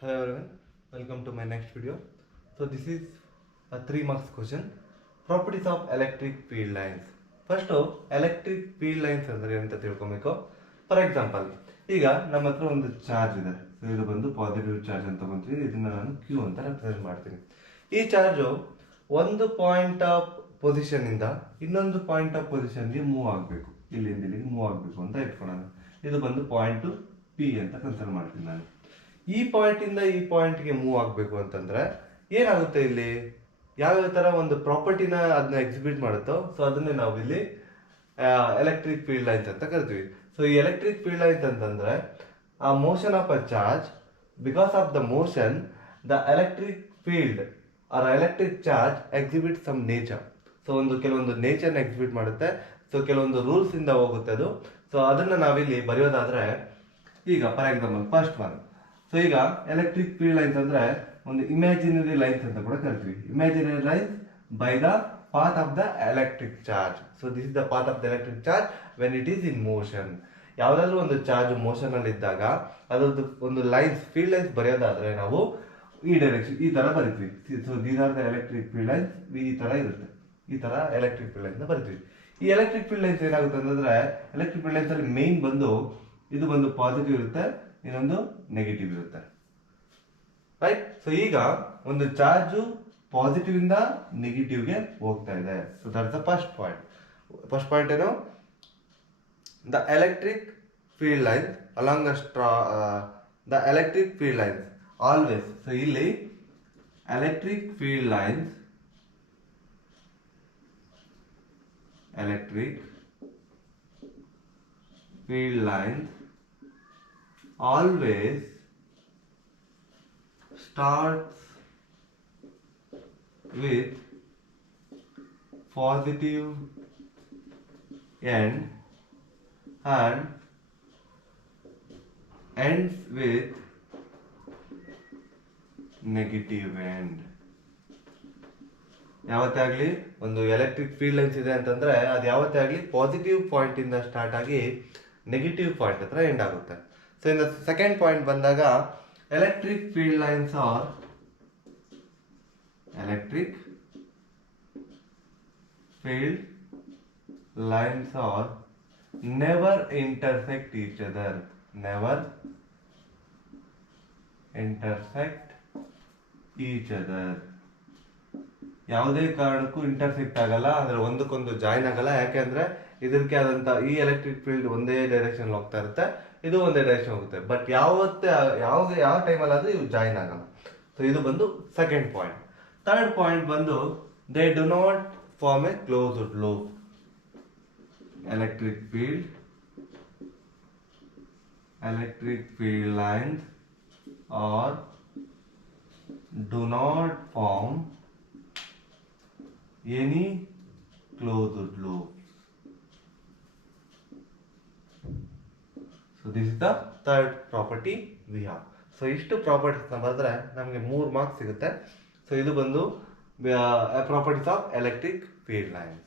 Hello everyone, welcome to my next video. So this is a 3 marks question. Properties of electric field lines. First, electric field lines ಅಂದ್ರೆ ಅಂತ ತಿಳ್ಕೊಬೇಕು. For example, ಈಗ ನಮ್ಮ ಹತ್ರ ಒಂದು charge ಇದೆ. So ಇದು ಬಂದು ಪಾಸಿಟಿವ್ ಚಾರ್ಜ್ ಅಂತ ತಗೊಂತೀವಿ. ಇದನ್ನ ನಾನು Q ಅಂತ ರೆಪ್ರೆಸೆಂಟ್ ಮಾಡ್ತೀನಿ. ಈ ಚಾರ್ಜು ಒಂದು ಪಾಯಿಂಟ್ ಆಫ್ ಪೊಸಿಷನ್ ಇಂದ ಇನ್ನೊಂದು ಪಾಯಿಂಟ್ ಆಫ್ ಪೊಸಿಷನ್ಗೆ ಮೂವ್ ಆಗಬೇಕು. ಇಲ್ಲಿಂದ ಇಲ್ಲಿಗೆ ಮೂವ್ ಆಗಬೇಕು ಅಂತ ಇಟ್ಕೊಳ್ಳೋಣ. ಇದು ಬಂದು ಪಾಯಿಂಟ್ P ಅಂತ ಕನ್ಸಿಡರ್ ಮಾಡ್ತೀನಿ ನಾನು. ಈ ಪಾಯಿಂಟ್ ಇಂದ ಈ ಪಾಯಿಂಟ್ಗೆ ಮೂವ್ ಆಗಬೇಕು ಅಂತಂದ್ರೆ ಏನಾಗುತ್ತೆ, ಇಲ್ಲಿ ಯಾವ್ಯಾವ ತರ ಒಂದು ಪ್ರಾಪರ್ಟಿನ ಅದನ್ನ ಎಕ್ಸಿಬಿಟ್ ಮಾಡುತ್ತೋ ಸೊ ಅದನ್ನೇ ನಾವು ಇಲ್ಲಿ ಎಲೆಕ್ಟ್ರಿಕ್ ಫೀಲ್ಡ್ ಲೈನ್ಸ್ ಅಂತ ಕರಿತೀವಿ. ಸೊ ಈ ಎಲೆಕ್ಟ್ರಿಕ್ ಫೀಲ್ಡ್ ಲೈನ್ಸ್ ಅಂತಂದ್ರೆ ಆ motion of a charge, because of the motion the electric field or electric charge exhibit some nature. So ಕೆಲವೊಂದು ನೇಚರ್ನ ಎಕ್ಸಿಬಿಟ್ ಮಾಡುತ್ತೆ. ಸೊ ಕೆಲವೊಂದು ರೂಲ್ಸ್ ಇಂದ ಹೋಗುತ್ತೆ ಅದು. ಸೊ ಅದನ್ನ ನಾವಿಲ್ಲಿ ಬರೆಯೋದಾದ್ರೆ, ಈಗ for example first one. So ಈಗ ಎಲೆಕ್ಟ್ರಿಕ್ ಫೀಲ್ಡ್ ಲೈನ್ಸ್ ಅಂದ್ರೆ ಒಂದು ಇಮ್ಯಾಜಿನರಿ ಲೈನ್ಸ್ ಅಂತ ಕೂಡ ಕರಿತೀವಿ. Imaginary lines by the path of the electric charge. So this is the path of the electric charge when it is in motion. ಯಾವ್ದಾದ್ರು ಒಂದು charge motion ಅಲ್ಲಿ ಇದ್ದಾಗ ಅದ್ರದ್ದು ಒಂದು ಲೈನ್ಸ್, ಫೀಲ್ಡ್ ಲೈನ್ಸ್ ಬರೆಯೋದಾದ್ರೆ ನಾವು ಈ ಡೈರೆಕ್ಷನ್ ಈ ತರ ಬರಿತೀವಿ. So these are the electric field lines. ಈ ತರ ಇರುತ್ತೆ, ಈ ತರ ಎಲೆಕ್ಟ್ರಿಕ್ ಫೀಲ್ಡ್ ಲೈನ್ಸ್ ಬರಿತೀವಿ. ಈ ಎಲೆಕ್ಟ್ರಿಕ್ ಫೀಲ್ಡ್ ಲೈನ್ಸ್ ಏನಾಗುತ್ತೆ ಅಂತಂದ್ರೆ, ಎಲೆಕ್ಟ್ರಿಕ್ ಫೀಲ್ಡ್ ಲೈನ್ಸ್ ಅಲ್ಲಿ ಮೇನ್ ಬಂದು ಇದು ಬಂದು ಪಾಸಿಟಿವ್ ಇರುತ್ತೆ, ಇನ್ನೊಂದು ನೆಗೆಟಿವ್ ಇರುತ್ತೆ, ರೈಟ್. ಸೊ ಈಗ ಒಂದು ಚಾರ್ಜು ಪಾಸಿಟಿವ್ ಇಂದ ನೆಗೆಟಿವ್ಗೆ ಹೋಗ್ತಾ ಇದೆ. So that's the first point. First point ಏನು, the electric field lines along the electric field lines always. So ಇಲ್ಲಿ electric field lines always starts with positive end and ends with negative end. ಯಾವತ್ತೇ ಆಗಲಿ ಒಂದು electric field lines ಇದೆ ಅಂತಂದ್ರೆ ಅದು ಯಾವತ್ತೇ ಆಗಲಿ positive point ಇಂದ ಸ್ಟಾರ್ಟ್ ಆಗಿ ನೆಗೆಟಿವ್ ಪಾಯಿಂಟ್ ಹತ್ರ ಎಂಡ್ ಆಗುತ್ತೆ. So in the second point ಬಂದಾಗ, electric field lines are never intersect each other. ಯಾವುದೇ ಕಾರಣಕ್ಕೂ ಇಂಟರ್ಸೆಕ್ಟ್ ಆಗಲ್ಲ, ಅಂದ್ರೆ ಒಂದಕ್ಕೊಂದು ಜಾಯಿನ್ ಆಗಲ್ಲ. ಯಾಕೆಂದ್ರೆ ಇದಕ್ಕೆ ಆದಂತ ಈ ಎಲೆಕ್ಟ್ರಿಕ್ ಫೀಲ್ಡ್ ಒಂದೇ ಡೈರೆಕ್ಷನ್ ಹೋಗ್ತಾ ಇರುತ್ತೆ, ಇದು ಒಂದೇ ಡೈರೆಕ್ಷನ್ ಹೋಗುತ್ತೆ. ಬಟ್ ಯಾವ ಟೈಮಲ್ಲಿ ಆದ್ರೂ ಇವು ಜಾಯಿನ್ ಆಗಲ್ಲ. ಸೊ ಇದು ಬಂದು ಸೆಕೆಂಡ್ ಪಾಯಿಂಟ್. ಥರ್ಡ್ ಪಾಯಿಂಟ್ ಬಂದು, they do not form a closed loop. Electric field lines are do not form any closed loop. So this is the third property we have. So ಇಷ್ಟು properties ನ ಬರೆದ್ರೆ ನಮಗೆ 3 marks ಸಿಗುತ್ತೆ. So ಇದು ಬಂದು properties of electric field lines.